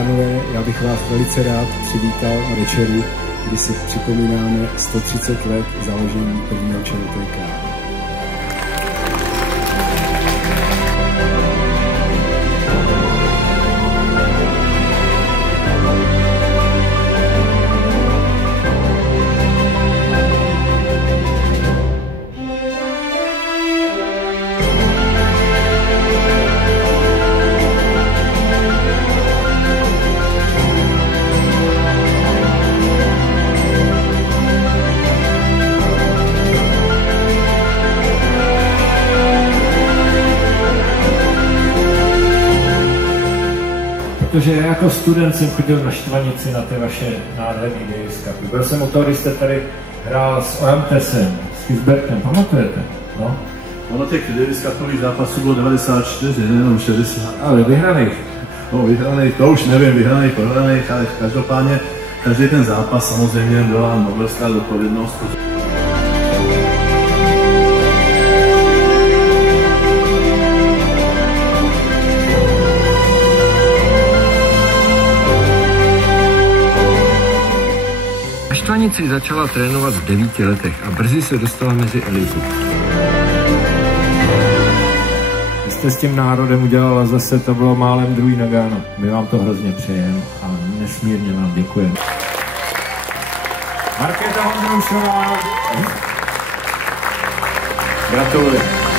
pánové, já bych vás velice rád přivítal na večeru, kdy si připomínáme 130 let založení prvního ČTK. Protože já jako student jsem chodil na Štvanici na ty vaše nádherný Davis Cupy. Byl jsem u toho, když jste tady hrál s Oramtesem, s Kisbertem, pamatujete? No? Ono těch Davis Cupových zápasů bylo 94, nejenom 60. Ale vyhraných. No vyhraných, to už nevím, vyhraných, prohraných, ale každopádně každý ten zápas samozřejmě byla obrovská zodpovědnost. Na Štvanici začala trénovat v 9 letech a brzy se dostala mezi elitu. Vy jste s tím národem udělala zase, to bylo málem druhý Nagano. My vám to hrozně přejeme a nesmírně vám děkujeme. Markéta Vondroušová. Gratuluji.